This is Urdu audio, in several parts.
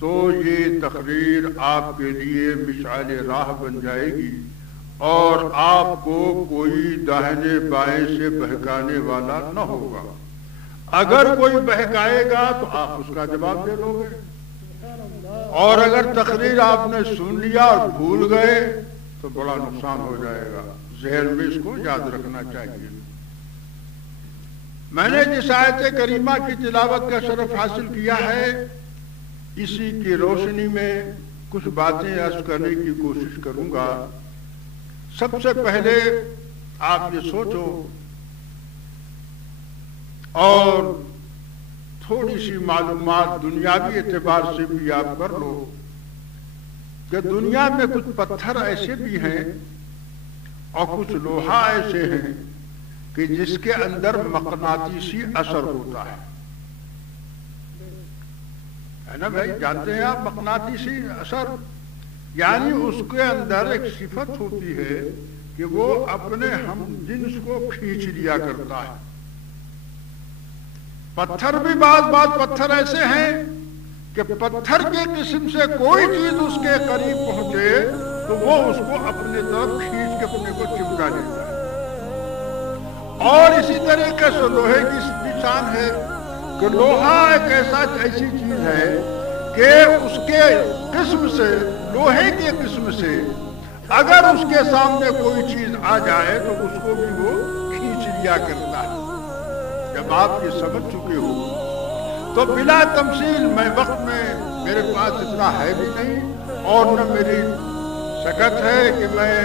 تو یہ تقریر آپ کے لیے مشعل راہ بن جائے گی اور آپ کو کوئی داہنے بائیں سے بہکانے والا نہ ہوگا۔ اگر کوئی بہکائے گا تو آپ اس کا جواب دے دو گے، اور اگر تقریر آپ نے سن لیا اور بھول گئے تو بڑا نقصان ہو جائے گا۔ ذہن میں اس کو یاد رکھنا چاہیے۔ میں نے جس آیت کریمہ کی تلاوت کا شرف حاصل کیا ہے، اسی کی روشنی میں کچھ باتیں عرض کرنے کی کوشش کروں گا۔ سب سے پہلے آپ یہ سوچو اور تھوڑی سی معلومات دنیاوی اعتبار سے بھی آپ کر لو کہ دنیا میں کچھ پتھر ایسے بھی ہیں اور کچھ لوہا ایسے ہیں کہ جس کے اندر مقناطیسی اثر ہوتا ہے نا بھائی، جانتے ہیں آپ مقناطیسی اثر؟ یعنی اس کے اندر ایک صفت ہوتی ہے کہ وہ اپنے ہم جنس کو کھینچ لیا کرتا ہے۔ پتھر بھی بعض پتھر ایسے ہیں کہ پتھر کے قسم سے کوئی چیز اس کے قریب پہنچے تو وہ اس کو اپنے طرف کھینچ کے اپنے کو چمٹا لیتا ہے۔ اور اسی طریقے سے لوہے کی نشان ہے کہ لوہا ایک ایسی چیز ہے کہ اس کے قسم سے، لوہے کے قسم سے اگر اس کے سامنے کوئی چیز آ جائے تو اس کو بھی وہ کھینچ لیا کرتا ہے۔ جب آپ یہ سمجھ چکے ہو تو بلا تمثیل، میں وقت میں میرے پاس اتنا ہے بھی نہیں اور نہ میری سکت ہے کہ میں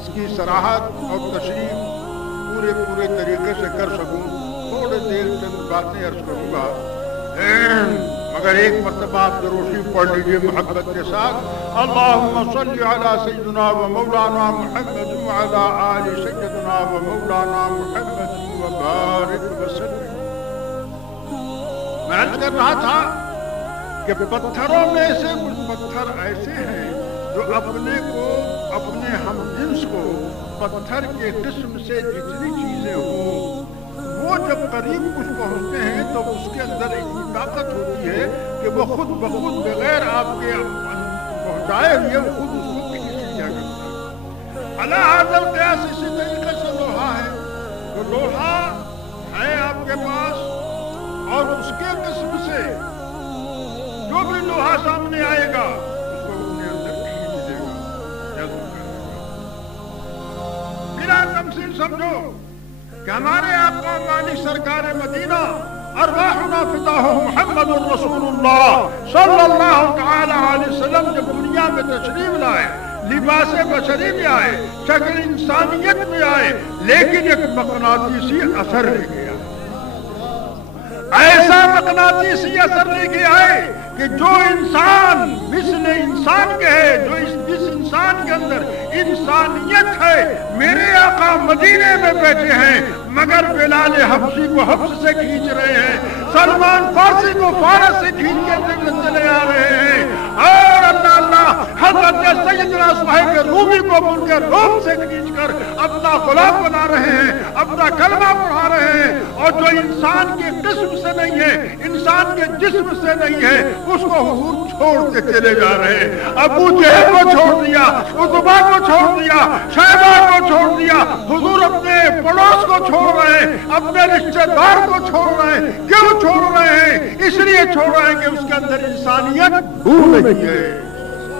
اس کی صراحت اور تشریح پورے طریقے سے کر سکوں۔ تھوڑے دیر چند باتیں عرض کروں گا، مگر ایک مرتبہ آپ ضروری پڑھ لیجیے محبت کے ساتھ۔ اللہم صلی علی سیدنا و مولانا محمد وعلی آل سیدنا و مولانا محمد وبارک وسلم۔ میں عرض کر رہا تھا کہ پتھروں میں سے کچھ پتھر ایسے ہیں جو اپنے کو، اپنے ہم جنس کو پتھر کے قسم سے جتنی چیزیں ہوں وہ جب قریب کچھ پہنچتے ہیں تو اس کے اندر اتنی طاقت ہوتی ہے کہ وہ خود بخود بغیر آپ کے پہنچائے ہوئے وہ خود اس کو کھینچ لیا کرتا ہے۔ علی ھذا القیاس اسی طریقے سے لوہا ہے، تو لوہا ہے آپ کے پاس اور اس کے قسم سے جو بھی لوہا سامنے آئے گا اس کو اپنے اندر کھینچ دے گا، جذب کر دے گا۔ بلا تمثیل سمجھو کہ ہمارے آقا مالک سرکار مدینہ ارواحنا فداہ محمد رسول اللہ صلی اللہ تعالی علیہ وسلم جب دنیا میں تشریف لائے، لباس بشری میں آئے، شکل انسانیت میں آئے، لیکن ایک مقناطیسی اثر لے کے آئے، ایسا مقناطیسی اثر لے کے آئے کہ جو انسان مثل انسان کے ہے، جو جس انسان کے اندر انسانیت ہے، میرے آقا مدینے میں بیٹھے ہیں مگر بلال حبشی کو حبش سے کھینچ رہے ہیں، سلمان فارسی کو فارس سے کھینچ کے چلے آ رہے ہیں، اور اللہ حضرت سیدنا صہیب رومی کو ان کے روم سے کھینچ کر اپنا غلام بنا رہے ہیں، اپنا کلمہ پڑھا رہے ہیں، اور جو انسان کے قسم سے نہیں ہے، انسان کے جسم سے نہیں ہے، اس کو حضور چھوڑ کے چلے جا رہے ہیں۔ ابو جہل کو چھوڑ دیا، عتبہ کو چھوڑ دیا، شیبہ کو چھوڑ دیا، حضور اپنے پڑوس کو چھوڑ رہے ہیں، اپنے رشتہ دار کو چھوڑ رہے ہیں۔ کیوں چھوڑ رہے ہیں؟ اس لیے چھوڑ رہے ہیں کہ اس کے اندر انسانیت بھول نہیں ہے،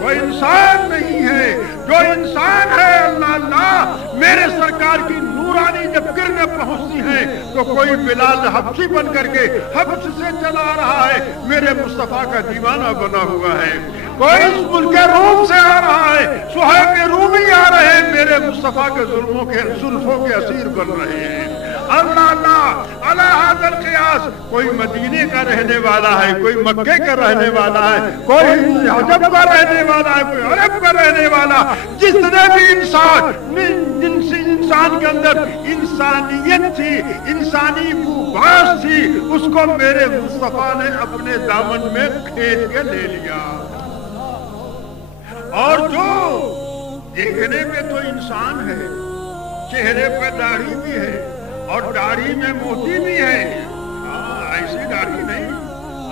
وہ انسان نہیں ہے۔ جو انسان ہے اللہ میرے سرکار کی نورانی جب کرنے پہنچتی ہیں تو کوئی بلال حبشی بن کر کے حبش سے چلا رہا ہے، میرے مصطفیٰ کا دیوانہ بنا ہوا ہے، کوئی اس ملک روم سے آ رہا ہے، صہیب رومی آ رہے ہیں، میرے مصطفیٰ کے زلفوں کے اسیر بن رہے ہیں۔ اللہ علی ھذا القیاس، کوئی مدینے کا رہنے والا ہے، کوئی مکے کا رہنے والا ہے، کوئی عجب کا رہنے والا ہے، کوئی عرب کا رہنے والا، جتنے بھی انسان کے اندر انسانیت تھی، انسانی باعث تھی، اس کو میرے مصطفیٰ نے اپنے دامن میں کھینچ کے لے لیا۔ اور جو دیکھنے میں تو انسان ہے، چہرے پہ داڑھی بھی ہے اور داڑھی میں موتی بھی ہے، ہاں ایسی داڑھی نہیں،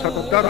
70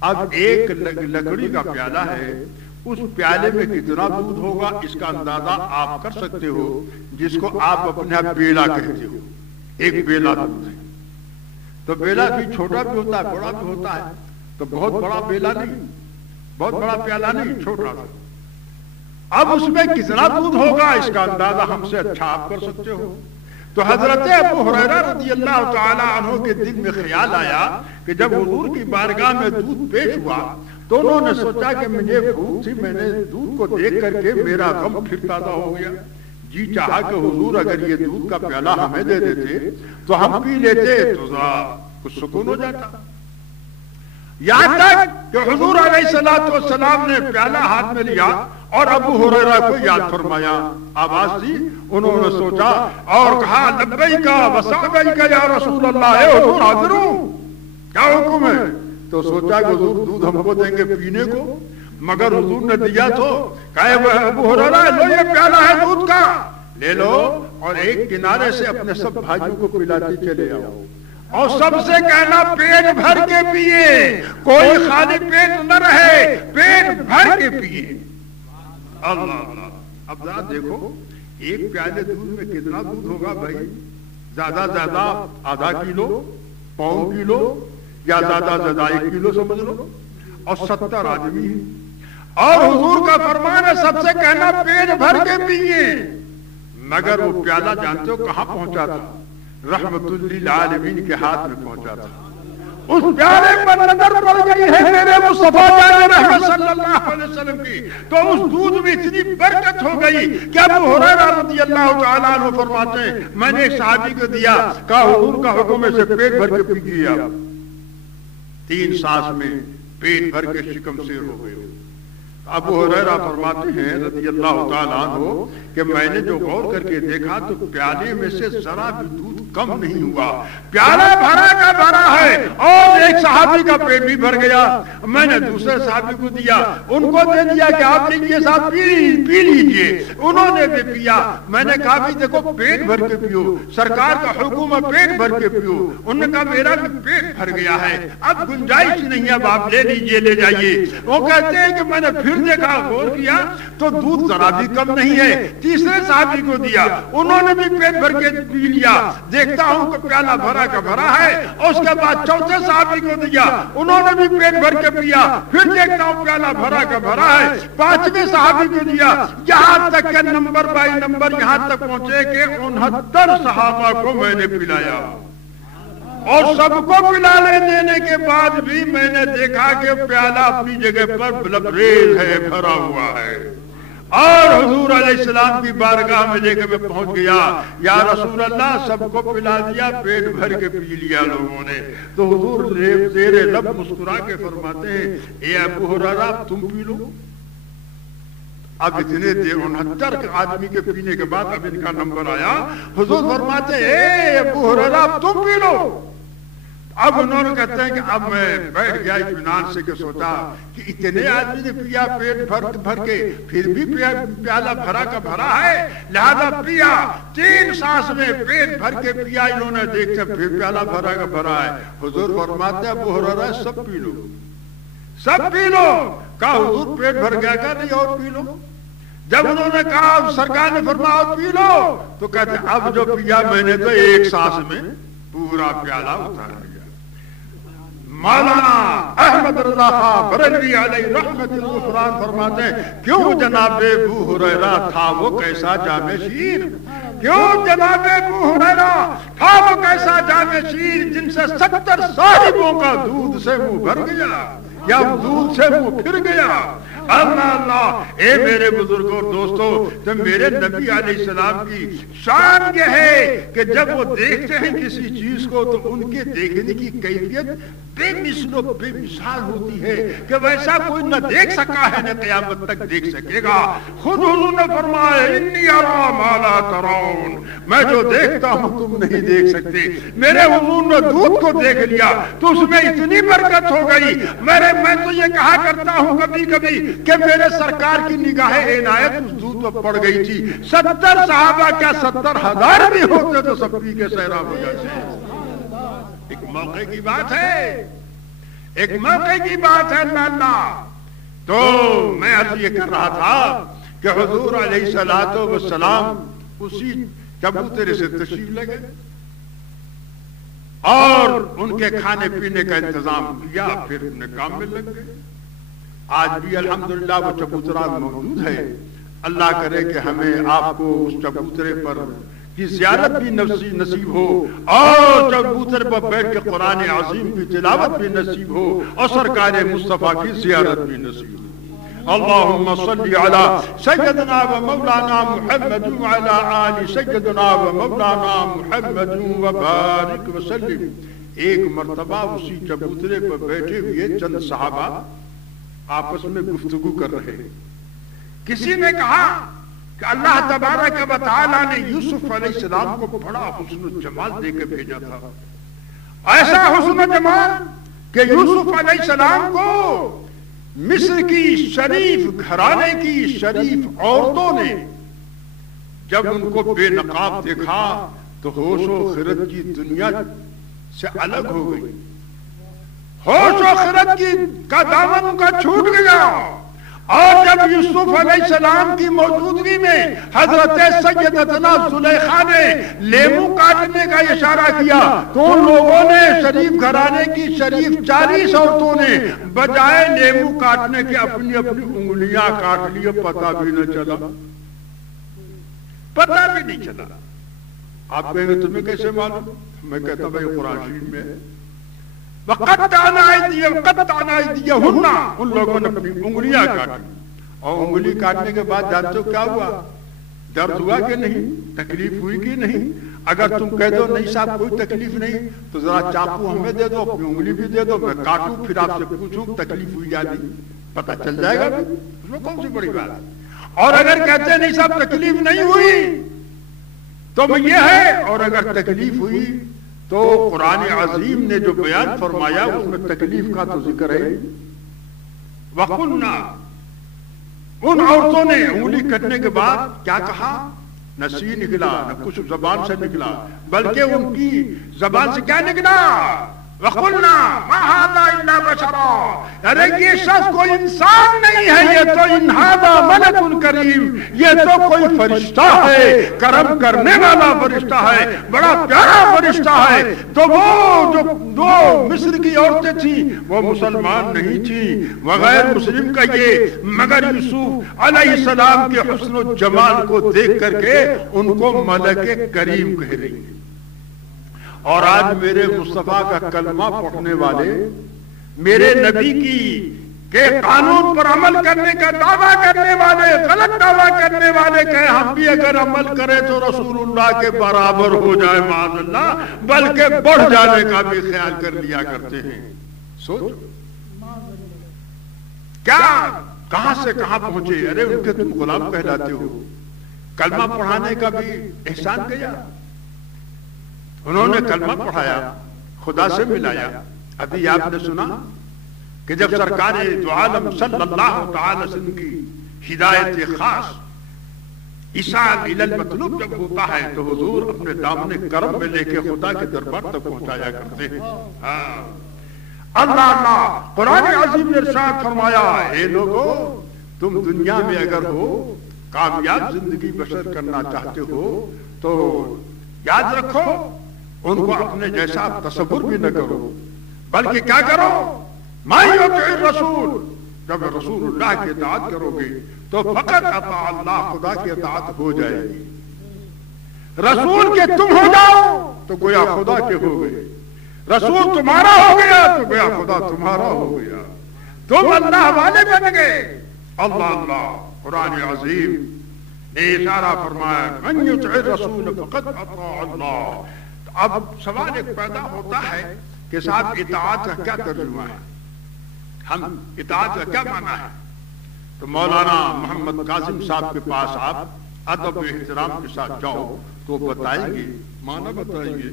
اب ایک لکڑی کا پیالہ ہے، اس پیالے میں کتنا دودھ ہوگا اس کا اندازہ آپ کر سکتے ہو، جس کو آپ اپنے یہاں بیلا کہتے ہو۔ ایک بیلا دودھ ہے، تو بیلا بھی چھوٹا بھی ہوتا ہے بڑا بھی ہوتا ہے، تو بہت بڑا بیلا نہیں، بہت بڑا پیالہ نہیں، چھوٹا سا۔ اب اس میں کتنا دودھ ہوگا اس کا اندازہ ہم سے اچھا آپ کر سکتے ہو۔ تو حضرت ابو ہریرہ رضی اللہ تعالی عنہ کے دل میں خیال آیا کہ جب حضور کی بارگاہ میں دودھ پیش ہوا تو انہوں نے سوچا کہ مجھے بھوک تھی، میں نے دودھ کو دیکھ کر کے میرا غم پھر تازہ ہو گیا۔ جی چاہا کہ حضور اگر یہ دودھ کا پیالہ ہمیں دے دیتے تو ہم پی لیتے تو ذرا کچھ سکون ہو جاتا۔ یہاں تک کہ حضور علیہ الصلوۃ والسلام نے پیالہ ہاتھ میں لیا اور ابو ہریرہ کو یاد فرمایا، آواز دی، انہوں نے سوچا اور کہا لبیک و سعدیک یا رسول اللہ، اے حضور حاضر ہوں، کیا حکم ہے؟ تو سوچا کہ حضور دودھ ہم کو دیں گے پینے کو، مگر حضور نے دیا تو کہے وہ ابو ہریرہ لو یہ پیالہ ہے دودھ کا، لے لو اور ایک کنارے سے اپنے سب بھائیوں کو پلاتے چلے آؤ، اور سب سے کہنا پیٹ بھر کے پیئے، کوئی خالی پیٹ نہ رہے، پیٹ بھر کے پیئے۔ اللہ اللہ، اب ذرا دیکھو ایک پیالے دودھ میں کتنا دودھ ہوگا بھائی؟ زیادہ زیادہ آدھا کلو، پاؤں کلو، یا زیادہ زیادہ 1 کلو سمجھ لو، اور 70 آدمی ہیں، اور حضور کا فرمان ہے سب سے کہنا پیٹ بھر کے پیئے۔ مگر وہ پیالہ جانتے ہو کہاں پہنچا تھا؟ رحمت للعالمین کے ہاتھ میں پہنچا تھا۔ اس پیالے پر نظر پڑ گئی ہے میرے مصطفیٰ جان رحمت صلی اللہ علیہ وسلم کی، تو اس دودھ میں اتنی برکت ہو گئی کہ ابو ہریرہ رضی اللہ تعالیٰ عنہ فرماتے ہیں میں نے ایک صحابی کو دیا، کہا حضور کا حکم ہے سے پیٹ بھر کے پی لیا، 3 سانس میں پیٹ بھر کے شکم سیر ہو گئے۔ ابو ہریرہ فرماتے ہیں رضی اللہ تعالیٰ عنہ کہ میں نے جو غور کر کے دیکھا تو پیالے میں سے ذرا بھی دودھ کم نہیں ہوا، پیالہ بھرا کا بھرا ہے، اور ایک صحابی کا پیٹ بھی بھر گیا۔ میں نے دوسرے صحابی کو دیا، ان کو دے دیا کہ آپ لیجیے صاحب پی لیجیے، انہوں نے بھی پیا۔ میں نے کہا بھی دیکھو پیٹ بھر کے پیو، سرکار کا حکم ہے پیٹ بھر کے پیو۔ انہوں نے کہا میرا بھی پیٹ بھر گیا ہے، اب گنجائش نہیں، اب آپ لے لیجیے لے جائیے۔ وہ کہتے ہیں کہ میں نے پھر دیکھا غور کیا تو دودھ ذرا بھی کم نہیں ہے، تیسرے صحابی کو دیا، انہوں نے بھی پیٹ بھر کے پی لیا، دیکھتا ہوں کہ پیالہ بھرا کا بھرا ہے، اور اس کے بعد چوتھے صحابی کو دیا، انہوں نے بھی پیٹ بھر کے پیا، پھر دیکھتا ہوں پیالہ بھرا کا بھرا ہے، پانچویں صحابی کو دیا، یہاں تک کہ نمبر بائی نمبر یہاں تک پہنچے کہ 69 صحابہ کو میں نے پلایا، اور سب کو پلانے دینے کے بعد بھی میں نے دیکھا کہ پیالہ اپنی جگہ پر لبریز ہے، بھرا ہوا ہے۔ اور حضور علیہ السلام کی بارگاہ میں لے کے میں پہنچ گیا، یا رسول اللہ سب کو پلا دیا، پیٹ بھر کے پی لیا لوگوں نے۔ تو حضور زیر لب مسکرا کے فرماتے ہیں اے ابو ہریرہ تم پی لو۔ اب اتنے 69 آدمی کے پینے کے بعد اب ان کا نمبر آیا، حضور فرماتے ہیں اے ابو ہریرہ تم پی لو۔ اب انہوں نے کہتے ہیں کہ اب میں بیٹھ گیا اطمینان سے کہ سوچا کہ اتنے آدمی نے پیا پیٹ بھر کے، پھر بھی پیالہ بھرا کا بھرا ہے، لہذا پیا، 3 سانس میں پیٹ بھر کے پیا، انہوں نے دیکھتے پھر پیالہ بھرا کا بھرا ہے۔ حضور فرماتے ہیں ابو ہریرہ سب پی لو، سب پی لو۔ کہا حضور پیٹ بھر گیا کہا نہیں اور پی لو۔ جب انہوں نے کہا سرکار نے فرمایا پی لو، تو کہتے اب جو پیا میں نے تو 1 سانس میں پورا پیالہ اتار دیا۔ مولانا احمد رضا خان بریلوی علیہ رحمت الغفران فرماتے ہیں کیوں جناب ابو ہریرہ تھا وہ کیسا جامع شیر، کیوں جناب ابو ہریرہ تھا وہ کیسا جامع شیر جن سے 70 صاحبوں کا دودھ سے منہ بھر گیا یا دودھ سے منہ پھر گیا۔ اللہ اللہ، اے میرے بزرگوں اور دوستوں، تو میرے نبی علیہ السلام کی شان یہ ہے کہ جب وہ دیکھتے ہیں کسی چیز کو تو ان کے دیکھنے کی کیفیت بے مثل و بے مثال ہوتی ہے کہ ویسا کوئی نہ دیکھ سکا ہے نہ قیامت تک دیکھ سکے گا۔ خود حضور نے فرمایا انی ارا ما لا ترون، میں جو دیکھتا ہوں تم نہیں دیکھ سکتے۔ میرے حضور نے دودھ کو دیکھ لیا تو اس میں اتنی برکت ہو گئی، میں تو یہ کہا کرتا ہوں کبھی کبھی کہ میرے سرکار کی نگاہ عنایت اس دودھ پر پڑ گئی تھی، 70 صحابہ کیا 70,000 بھی ہوتے تو سب پی کے سیراب ہو جاتے۔ ایک موقع کی بات ہے، ایک موقع کی بات ہے اللہ۔ تو میں عرض یہ کر رہا تھا کہ حضور علیہ الصلوۃ والسلام اسی چبوترے سے تشریف لے گئے اور ان کے کھانے پینے کا انتظام کیا، پھر اپنے کام میں لگ گئے۔ آج بھی الحمدللہ وہ چبوترا موجود ہے۔ اللہ کرے کہ ہمیں آپ کو اس چبوترے پر کی زیارت بھی نصیب ہو اور چبوترے پر بیٹھ کے قرآن عظیم کی تلاوت بھی نصیب ہو اور سرکار مصطفیٰ کی زیارت بھی نصیب ہو۔ اللهم صل على سيدنا ومولانا محمد وعلى آل سيدنا ومولانا محمد وبارك وسلم۔ ایک مرتبہ اسی چبوترے پر بیٹھے ہوئے چند صحابہ آپس میں گفتگو کر رہے ہیں۔ کسی نے کہا کہ اللہ تبارک و تعالیٰ نے یوسف علیہ السلام کو بڑا حسن و جمال دے کے بھیجا تھا، ایسا حسن و جمال کہ یوسف علیہ السلام کو مصر کی شریف گھرانے کی شریف عورتوں نے جب ان کو بے نقاب دیکھا تو ہوش و خرد کی دنیا سے الگ ہو گئی، ہوش و خرد کی کا دامن کا چھوٹ گیا۔ اور جب یوسف علیہ السلام کی موجودگی میں حضرت سیدتنا زلیخا نے لیمو کاٹنے کا اشارہ کیا تو ان لوگوں نے شریف گھرانے کی شریف 40 عورتوں نے بجائے لیمو کاٹنے کے اپنی اپنی انگلیاں کاٹ لی، پتہ بھی نہ چلا، پتہ بھی نہیں چلا۔ آپ کہیں گے تمہیں کیسے معلوم؟ میں کہتا ہوں بھائی قرآن شریف میں وَقَطَّعْنَا أَيْدِيَهُنَّ، ان لوگوں نے اپنی انگلیاں کاٹی، اور انگلی کاٹنے کے بعد جانتے ہو کیا ہوا؟ درد ہوا کہ نہیں؟ تکلیف ہوئی کہ نہیں؟ اگر تم کہہ دو نہیں صاحب کوئی تکلیف نہیں تو ذرا چاقو ہمیں دے دو، اپنی انگلی بھی دے دو، میں کاٹوں، پھر آپ سے پوچھوں تکلیف ہوئی یا نہیں، پتہ چل جائے گا، اس میں کون سی بڑی بات ہے۔ اور اگر کہتے نہیں صاحب تکلیف نہیں ہوئی تو یہ ہے، اور اگر تکلیف ہوئی تو قرآن عظیم نے جو بیان فرمایا اس میں تکلیف کا تو ذکر ہے۔ وَقُلْنَا، ان عورتوں نے انگلی کٹنے کے بعد کیا کہا؟ نہ سی نکلا نہ کچھ زبان سے نکلا، بلکہ ان کی زبان سے کیا نکلا؟ وَقُلْنَا مَا هَذَا إِلَّا بَشَرًا، ارے یہ شخص کوئی انسان نہیں ہے، یہ تو إِنْ هَذَا مَلَكٌ كَرِيمٌ، یہ تو کوئی فرشتہ ہے، کرم کرنے والا فرشتہ ہے، بڑا پیارا فرشتہ ہے۔ تو وہ جو مصر کی عورتیں تھیں وہ مسلمان نہیں تھیں، وغیر مسلم کا یہ، مگر یوسف علیہ السلام کے حسن و جمال کو دیکھ کر کے ان کو ملک کریم کہہ رہی ہیں۔ اور آج میرے مصطفیٰ کا کلمہ پڑھنے والے، میرے نبی کی کے قانون پر عمل کرنے کا دعویٰ کرنے والے، غلط دعویٰ کرنے والے کہیں ہم بھی اگر عمل کریں تو رسول اللہ کے برابر ہو جائے معاذ اللہ، بلکہ بڑھ جانے کا بھی خیال کر لیا کرتے ہیں۔ سوچو کیا کہاں سے کہاں پہنچے، ارے ان کے تم غلام کہلاتے ہو۔ کلمہ پڑھانے کا بھی احسان کیا، انہوں نے کلمہ پڑھایا، خدا سے ملایا۔ ابھی آپ نے سنا کہ جب سرکار دو عالم صلی اللہ تعالی وسلم کی ہدایت خاص ایصال الی المطلوب جب ہوتا ہے تو حضور اپنے دامن کرم میں لے کے خدا کے دربار تک پہنچایا کرتے ہیں۔ اللہ قرآن عظیم نے ارشاد فرمایا، اے لوگو تم دنیا میں اگر ہو کامیاب زندگی بسر کرنا چاہتے ہو تو یاد رکھو ان کو اپنے جیسا تصور بھی نہ کرو، بلکہ کیا کرو؟ مَن يُطِعِ الرَّسُولَ، جب رسول اللہ کی اطاعت کرو گے تو فقط اطاع اللہ، خدا کی اطاعت ہو جائے گی۔ رسول کے تم ہو جاؤ تو گویا خدا کے ہو گئے، رسول تمہارا ہو گیا تو گویا خدا تمہارا ہو گیا، تم اللہ والے بن گئے۔ اللہ اللہ قرآن عظیم نے اشارہ فرمایا مَن يُطِعِ الرَّسُولَ فقط اطاع اللہ۔ اب سوال ایک پیدا ہوتا ہے کہ صاحب اطاعت کا کیا ترجمہ ہے، ہم اطاعت کا کیا معنی ہے؟ تو مولانا محمد قاسم صاحب کے پاس آپ ادب و احترام کے ساتھ جاؤ تو بتائیں گے، معنی بتائیں گے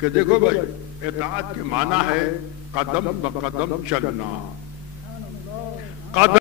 کہ دیکھو بھائی اطاعت کے معنی ہے قدم بقدم چلنا، قدم